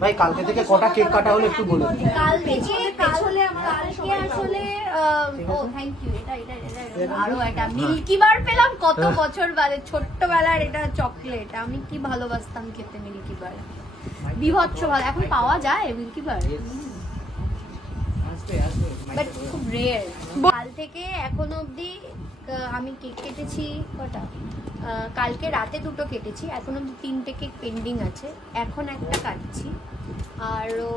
ভাই কালকে থেকে কটা কেক কাটা হলো একটু বলুন। কালকে আসলে ও থ্যাংক ইউ, এটা আরো একটা মিল্কি বার পেলাম কত বছর বাদে, ছোট্টবেলার এটা চকলেট, আমি কি ভালোবাসতাম খেতে মিল্কি বার, বিভৎস ভালো। এখন পাওয়া যায় মিল্কি বার, বাট খুব রেয়ার। কাল থেকে এখন অবধি আমি কেক কেটেছি কটা, কালকে রাতে 2টো কেটেছি, এখন অবধি 3টে কেক পেন্ডিং আছে, এখন একটা কাটছি, আরো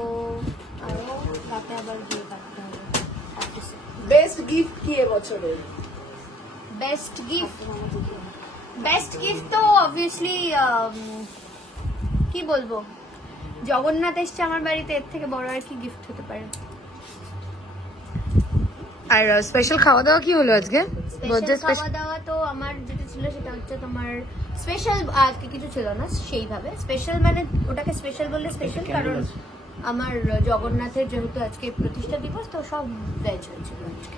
রাতে আবার গিয়ে কাটতে হবে। বেস্ট গিফট কি এবছরের? বেস্ট গিফট তো অবভিয়াসলি কি বলবো, জগন্নাথ এসছে আমার বাড়িতে, এর থেকে বড় আর কি গিফট হতে পারে। আর স্পেশাল খাওয়া দাওয়া কি হলো আজকে? খাওয়া দাওয়া তো আমার যেটা ছিল সেটা হচ্ছে তোমার স্পেশাল, আজকে কিছু ছিল না সেইভাবে স্পেশাল, মানে ওটাকে স্পেশাল বললে স্পেশাল, কারণ আমার জগন্নাথের যেহেতু আজকে প্রতিষ্ঠা দিবস, তো সব ভেজ হয়েছিল আজকে।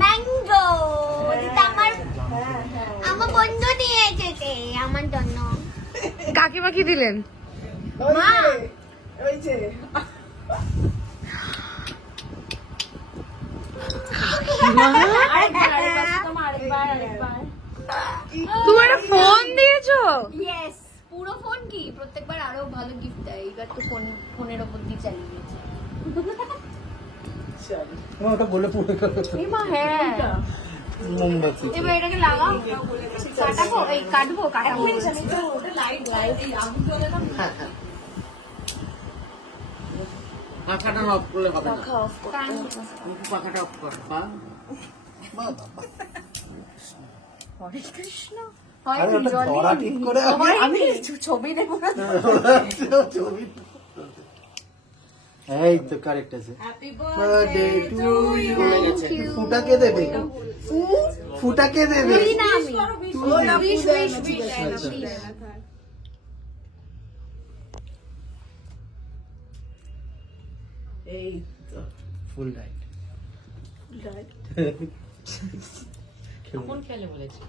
ম্যাঙ্গো, আমার বন্ধু নিয়ে এসেছে আমার জন্য। কাকিমা কি দিলেন? মা ওই যে তুমি একটা ফোন দিয়েছো? ইয়েস, পুরো ফোন কি, প্রত্যেকবার আরো ভালো গিফট দেয়, এবার তো ফোনের ওপর দিয়ে চালিয়ে দিয়েছে। ওটা বলে পুরো হ্যাঁ, মোমবাতি এবার এটাকে লাগাও, কাটাবো, এই কাটবো। পাখাটা অফ করলে হবে না, পাখাটা অফ কর। হরে কৃষ্ণ, আরে ওটা ধরা ঠিক করে আমি ছবি দেখবো না। ছবি এই তো কারেক্ট আছে। Happy birthday to you. ফুটা কে দেবে? ফুটা কে দেবে? না আমি এই তো ফুল রাইট। কোন খেলে বলেছে?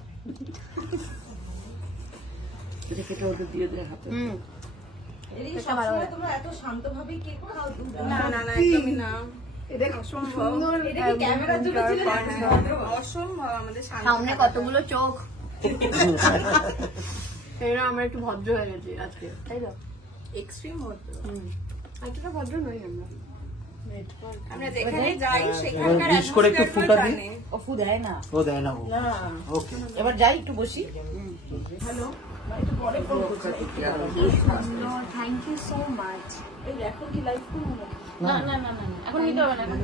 এটা কেটে ওটা দিয়ে দে হাতে। এদিকে সবসময় তোমরা এত শান্তভাবে কেক খাও? না না না, একদমই না, এটা অসম্ভব। এটা কি ক্যামেরার জন্য ছিল? অসম্ভব, আমাদের সামনে কতগুলো চোখ। এরা আমরা একটু ভদ্র হয়ে গেছি আজকে, তাই তো? এক্সট্রিম হতো। এতটা ভদ্র নই আমরা। আমরা যেখানে যাই সেখানকার বিশ করে একটু ফুটা দিই। ও ফু দেয় না। ও দেয় না ও। ওকে, এবার যাই একটু বসি। হ্যালো, একটু পরে ফোন করছি। Thank you so much. এই দেখো কি লাইভ করব? না না না না, এখন নিতে হবে না।